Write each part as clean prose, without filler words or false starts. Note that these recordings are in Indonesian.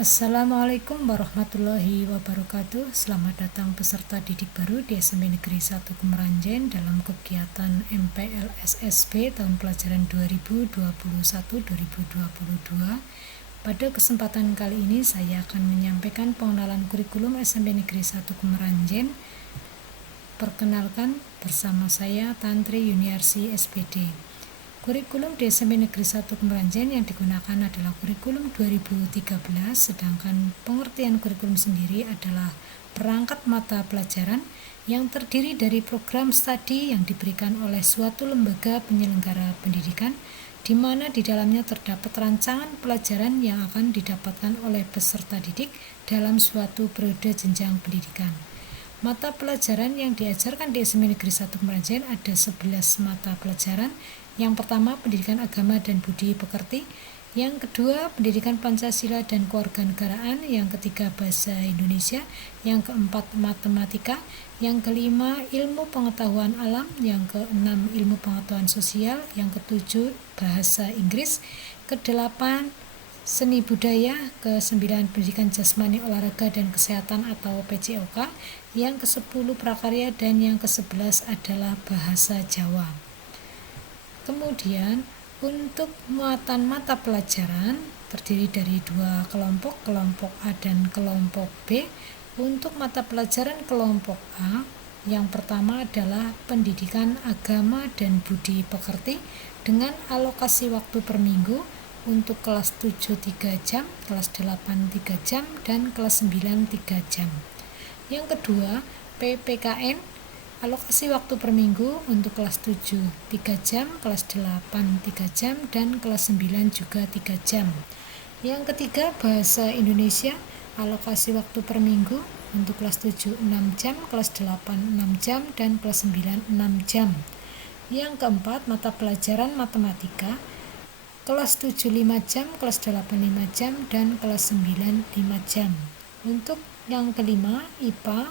Assalamualaikum warahmatullahi wabarakatuh. Selamat datang peserta didik baru di SMP Negeri 1 Kemeranjen dalam kegiatan MPLSSB tahun pelajaran 2021-2022. Pada kesempatan kali ini saya akan menyampaikan pengenalan kurikulum SMP Negeri 1 Kemeranjen. Perkenalkan, bersama saya Tantri Yuniarsi SPD. Kurikulum di SMP Negeri 1 Kemeranjen yang digunakan adalah kurikulum 2013, sedangkan pengertian kurikulum sendiri adalah perangkat mata pelajaran yang terdiri dari program studi yang diberikan oleh suatu lembaga penyelenggara pendidikan, di mana di dalamnya terdapat rancangan pelajaran yang akan didapatkan oleh peserta didik dalam suatu periode jenjang pendidikan. Mata pelajaran yang diajarkan di SMP Negeri 1 Kemeranjen ada 11 mata pelajaran. Yang pertama, pendidikan agama dan budi pekerti. Yang kedua, pendidikan Pancasila dan kewarganegaraan. Yang ketiga, bahasa Indonesia. Yang keempat, matematika. Yang kelima, ilmu pengetahuan alam. Yang keenam, ilmu pengetahuan sosial. Yang ketujuh, bahasa Inggris. Kedelapan, seni budaya. Kesembilan, pendidikan jasmani, olahraga dan kesehatan atau PJOK. Yang ke-10, prakarya. Dan yang ke-11 adalah bahasa Jawa. Kemudian untuk muatan mata pelajaran terdiri dari dua kelompok A dan kelompok B. Untuk mata pelajaran kelompok A, yang pertama adalah pendidikan agama dan budi pekerti dengan alokasi waktu per minggu untuk kelas 7 3 jam, kelas 8 3 jam, dan kelas 9 3 jam. Yang kedua, PPKN, alokasi waktu per minggu untuk kelas 7 3 jam, kelas 8 3 jam, dan kelas 9 juga 3 jam. Yang ketiga, bahasa Indonesia, alokasi waktu per minggu untuk kelas 7 6 jam, kelas 8 6 jam, dan kelas 9 6 jam. Yang keempat, mata pelajaran matematika, kelas 7 5 jam, kelas 8 5 jam, dan kelas 9 5 jam. Untuk yang kelima, IPA,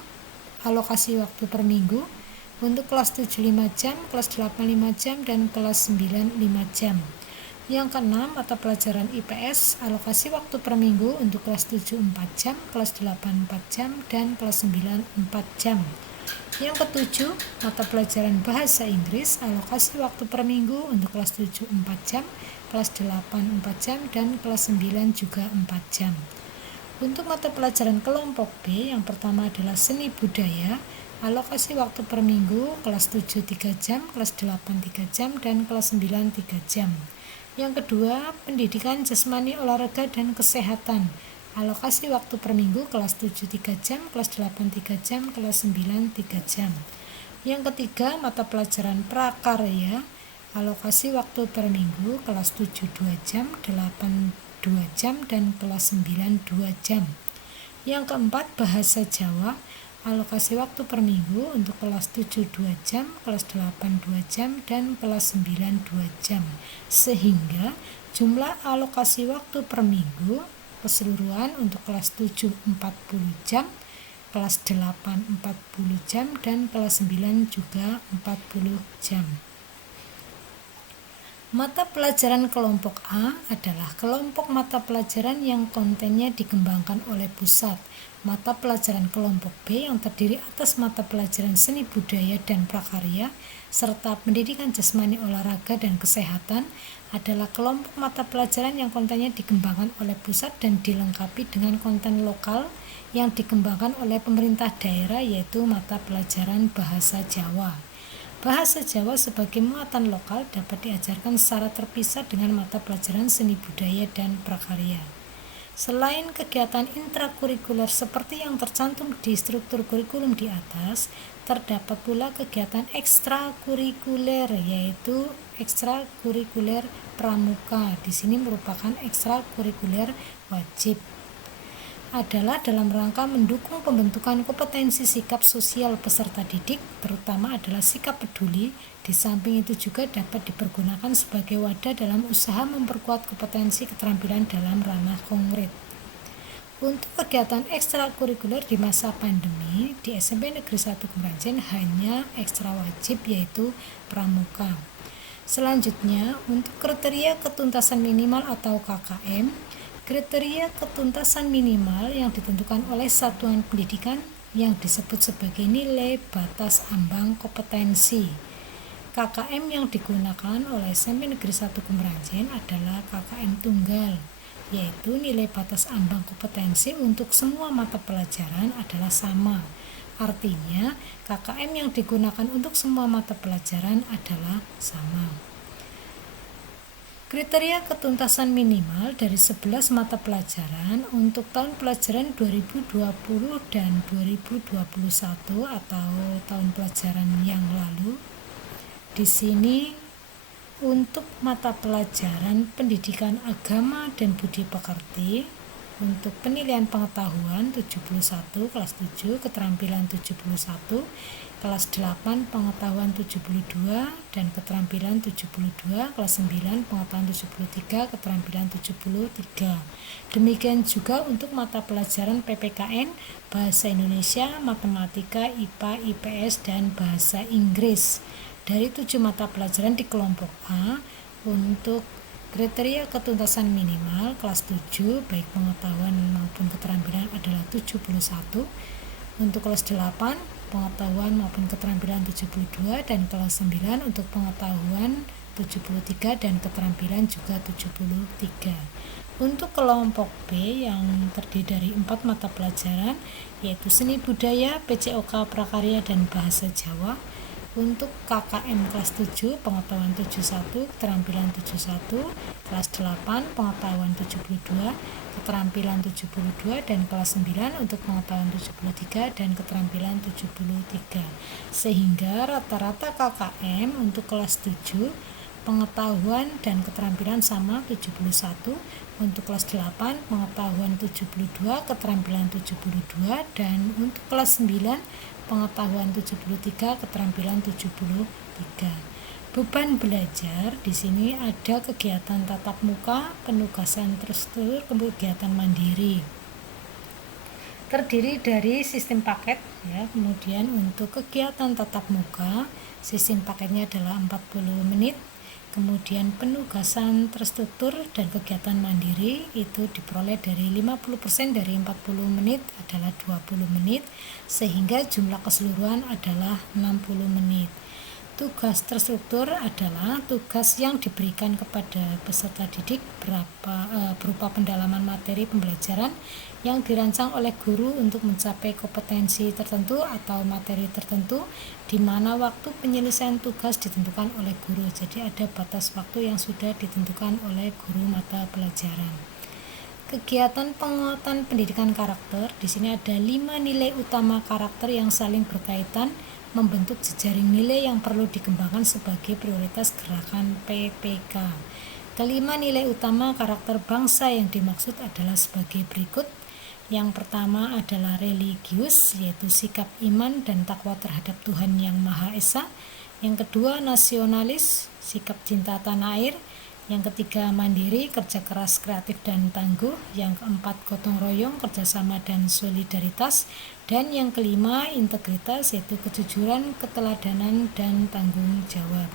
alokasi waktu per minggu untuk kelas 7 5 jam, kelas 8 5 jam, dan kelas 9 5 jam. Yang keenam, mata pelajaran IPS, alokasi waktu per minggu untuk kelas 7 4 jam, kelas 8 4 jam, dan kelas 9 4 jam. Yang ketujuh, mata pelajaran bahasa Inggris, alokasi waktu per minggu untuk kelas 7 4 jam, kelas 8 4 jam, dan kelas 9 juga 4 jam. Untuk mata pelajaran kelompok B, yang pertama adalah seni budaya, alokasi waktu per minggu kelas 7 3 jam, kelas 8 3 jam, dan kelas 9 3 jam. Yang kedua, pendidikan jasmani, olahraga dan kesehatan, alokasi waktu per minggu kelas 7 3 jam, kelas 8 3 jam, kelas 9 3 jam. Yang ketiga, mata pelajaran prakarya, alokasi waktu per minggu kelas 7 2 jam, 8 2 jam, dan kelas 9 2 jam. Yang keempat, bahasa Jawa, alokasi waktu per minggu untuk kelas 7 2 jam, kelas 8 2 jam, dan kelas 9 2 jam. Sehingga jumlah alokasi waktu per minggu keseluruhan untuk kelas 7 40 jam, kelas 8 40 jam, dan kelas 9 juga 40 jam. Mata pelajaran kelompok A adalah kelompok mata pelajaran yang kontennya dikembangkan oleh pusat. Mata pelajaran kelompok B yang terdiri atas mata pelajaran seni budaya dan prakarya serta pendidikan jasmani, olahraga dan kesehatan adalah kelompok mata pelajaran yang kontennya dikembangkan oleh pusat dan dilengkapi dengan konten lokal yang dikembangkan oleh pemerintah daerah, yaitu mata pelajaran bahasa Jawa. Bahasa Jawa sebagai muatan lokal dapat diajarkan secara terpisah dengan mata pelajaran seni budaya dan prakarya. Selain kegiatan intrakurikuler seperti yang tercantum di struktur kurikulum di atas, terdapat pula kegiatan ekstrakurikuler, yaitu ekstrakurikuler pramuka. Di sini merupakan ekstrakurikuler wajib. Adalah dalam rangka mendukung pembentukan kompetensi sikap sosial peserta didik, terutama adalah sikap peduli. Di samping itu juga dapat dipergunakan sebagai wadah dalam usaha memperkuat kompetensi keterampilan dalam ranah konkret. Untuk kegiatan ekstrakurikuler di masa pandemi di SMP Negeri 1 Kemeranjen hanya ekstra wajib, yaitu pramuka. Selanjutnya, untuk kriteria ketuntasan minimal atau KKM, Kriteria ketuntasan minimal yang ditentukan oleh satuan pendidikan yang disebut sebagai nilai batas ambang kompetensi. KKM yang digunakan oleh SMP Negeri 1 Kemeranjen adalah KKM tunggal, yaitu nilai batas ambang kompetensi untuk semua mata pelajaran adalah sama. Artinya, KKM yang digunakan untuk semua mata pelajaran adalah sama. Kriteria ketuntasan minimal dari 11 mata pelajaran untuk tahun pelajaran 2020 dan 2021 atau tahun pelajaran yang lalu. Di sini untuk mata pelajaran pendidikan agama dan budi pekerti untuk penilaian pengetahuan 71 kelas 7 keterampilan 71, kelas 8 pengetahuan 72 dan keterampilan 72, kelas 9 pengetahuan 73 keterampilan 73. Demikian juga untuk mata pelajaran PPKN, bahasa Indonesia, matematika, IPA, IPS dan bahasa Inggris. Dari 7 mata pelajaran di kelompok A untuk kriteria ketuntasan minimal kelas 7 baik pengetahuan maupun keterampilan adalah 71. Untuk kelas 8 pengetahuan maupun keterampilan 72 dan kelas 9 untuk pengetahuan 73 dan keterampilan juga 73. Untuk kelompok B yang terdiri dari 4 mata pelajaran yaitu seni budaya, PCOK, prakarya dan bahasa Jawa. Untuk KKM kelas 7 pengetahuan 71 keterampilan 71, kelas 8 pengetahuan 72 keterampilan 72 dan kelas 9 untuk pengetahuan 73 dan keterampilan 73. Sehingga rata-rata KKM untuk kelas 7 pengetahuan dan keterampilan sama 71, untuk kelas 8 pengetahuan 72 keterampilan 72 dan untuk kelas 9 pengetahuan 73 keterampilan 73. Beban belajar di sini ada kegiatan tatap muka, penugasan terstruktur, kegiatan mandiri. Terdiri dari sistem paket ya. Kemudian untuk kegiatan tatap muka, sistem paketnya adalah 40 menit. Kemudian penugasan terstruktur dan kegiatan mandiri itu diperoleh dari 50% dari 40 menit adalah 20 menit sehingga jumlah keseluruhan adalah 60 menit. Tugas terstruktur adalah tugas yang diberikan kepada peserta didik berupa pendalaman materi pembelajaran yang dirancang oleh guru untuk mencapai kompetensi tertentu atau materi tertentu, di mana waktu penyelesaian tugas ditentukan oleh guru. Jadi ada batas waktu yang sudah ditentukan oleh guru mata pelajaran. Kegiatan penguatan pendidikan karakter, di sini ada 5 nilai utama karakter yang saling berkaitan membentuk jejaring nilai yang perlu dikembangkan sebagai prioritas gerakan PPK. Kelima nilai utama karakter bangsa yang dimaksud adalah sebagai berikut. Yang pertama adalah religius, yaitu sikap iman dan takwa terhadap Tuhan Yang Maha Esa. Yang kedua nasionalis, sikap cinta tanah air. Yang ketiga mandiri, kerja keras, kreatif dan tangguh. Yang keempat gotong royong, kerjasama dan solidaritas. Dan yang kelima integritas, yaitu kejujuran, keteladanan dan tanggung jawab.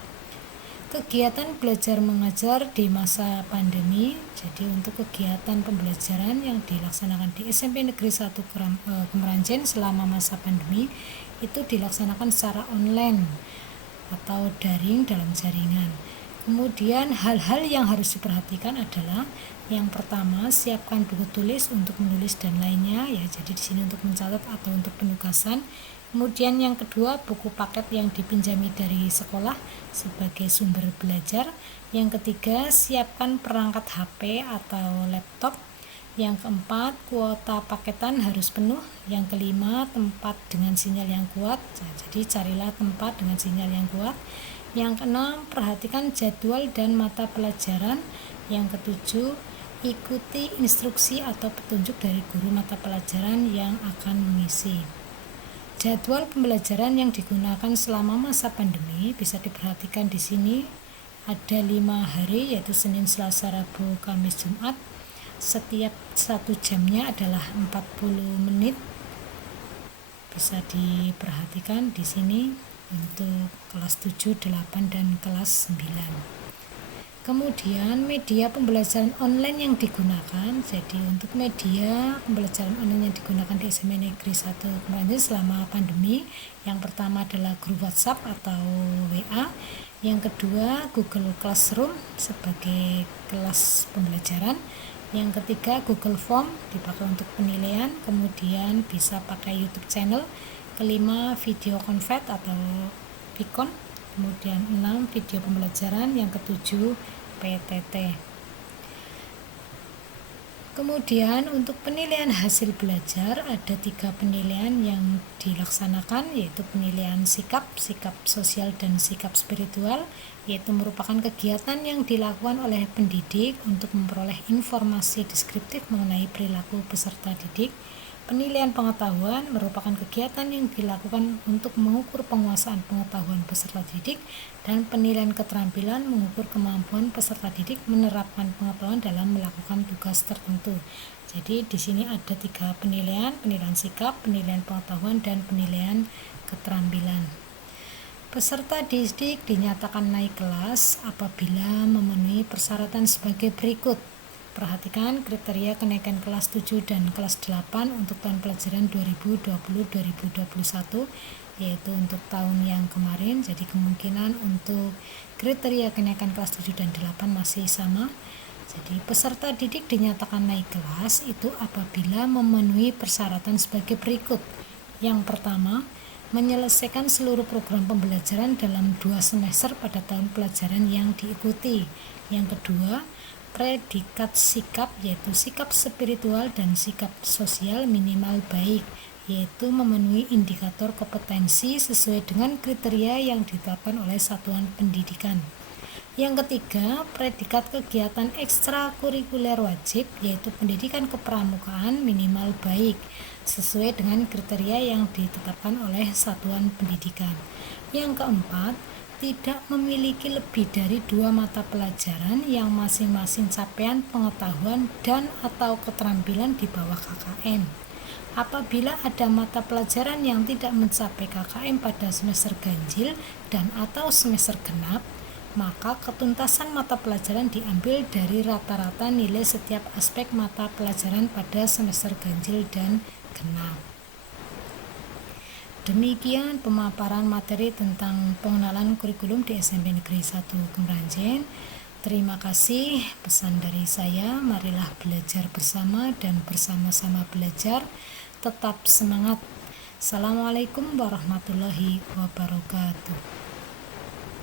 Kegiatan belajar mengajar di masa pandemi. Jadi untuk kegiatan pembelajaran yang dilaksanakan di SMP Negeri 1 Kemeranjen selama masa pandemi itu dilaksanakan secara online atau daring dalam jaringan. Kemudian hal-hal yang harus diperhatikan adalah yang pertama, siapkan buku tulis untuk menulis dan lainnya ya. Jadi di sini untuk mencatat atau untuk penugasan. Kemudian yang kedua, buku paket yang dipinjami dari sekolah sebagai sumber belajar. Yang ketiga, siapkan perangkat HP atau laptop. Yang keempat, kuota paketan harus penuh. Yang kelima, tempat dengan sinyal yang kuat. Jadi carilah tempat dengan sinyal yang kuat. Yang keenam, perhatikan jadwal dan mata pelajaran. Yang ketujuh, ikuti instruksi atau petunjuk dari guru mata pelajaran yang akan mengisi. Jadwal pembelajaran yang digunakan selama masa pandemi bisa diperhatikan di sini. Ada 5 hari yaitu Senin, Selasa, Rabu, Kamis, Jumat. Setiap 1 jamnya adalah 40 menit. Bisa diperhatikan di sini untuk kelas 7, 8 dan kelas 9. Kemudian media pembelajaran online yang digunakan. Jadi untuk media pembelajaran online yang digunakan di SMP Negeri 1 Kemeranjen selama pandemi, yang pertama adalah grup WhatsApp atau WA, yang kedua Google Classroom sebagai kelas pembelajaran, yang ketiga Google Form dipakai untuk penilaian, kemudian bisa pakai YouTube channel, kelima video convert atau Vicon, kemudian 6 video pembelajaran, yang ketujuh PTT. Kemudian untuk penilaian hasil belajar ada 3 penilaian yang dilaksanakan, yaitu penilaian sikap sosial dan sikap spiritual, yaitu merupakan kegiatan yang dilakukan oleh pendidik untuk memperoleh informasi deskriptif mengenai perilaku peserta didik. Penilaian pengetahuan merupakan kegiatan yang dilakukan untuk mengukur penguasaan pengetahuan peserta didik, dan penilaian keterampilan mengukur kemampuan peserta didik menerapkan pengetahuan dalam melakukan tugas tertentu. Jadi di sini ada 3 penilaian sikap, penilaian pengetahuan, dan penilaian keterampilan. Peserta didik dinyatakan naik kelas apabila memenuhi persyaratan sebagai berikut. Perhatikan kriteria kenaikan kelas 7 dan kelas 8 untuk tahun pelajaran 2020-2021, yaitu untuk tahun yang kemarin. Jadi kemungkinan untuk kriteria kenaikan kelas 7 dan 8 masih sama. Jadi peserta didik dinyatakan naik kelas itu apabila memenuhi persyaratan sebagai berikut. Yang pertama, menyelesaikan seluruh program pembelajaran dalam 2 semester pada tahun pelajaran yang diikuti. Yang kedua, predikat sikap, yaitu sikap spiritual dan sikap sosial minimal baik, yaitu memenuhi indikator kompetensi sesuai dengan kriteria yang ditetapkan oleh satuan pendidikan. Yang ketiga, predikat kegiatan ekstrakurikuler wajib, yaitu pendidikan kepramukaan minimal baik, sesuai dengan kriteria yang ditetapkan oleh satuan pendidikan. Yang keempat, tidak memiliki lebih dari 2 mata pelajaran yang masing-masing capaian pengetahuan dan atau keterampilan di bawah KKM. Apabila ada mata pelajaran yang tidak mencapai KKM pada semester ganjil dan atau semester genap, maka ketuntasan mata pelajaran diambil dari rata-rata nilai setiap aspek mata pelajaran pada semester ganjil dan genap. Demikian pemaparan materi tentang pengenalan kurikulum di SMP Negeri 1 Kemeranjen. Terima kasih. Pesan dari saya, marilah belajar bersama dan bersama-sama belajar. Tetap semangat. Assalamualaikum warahmatullahi wabarakatuh.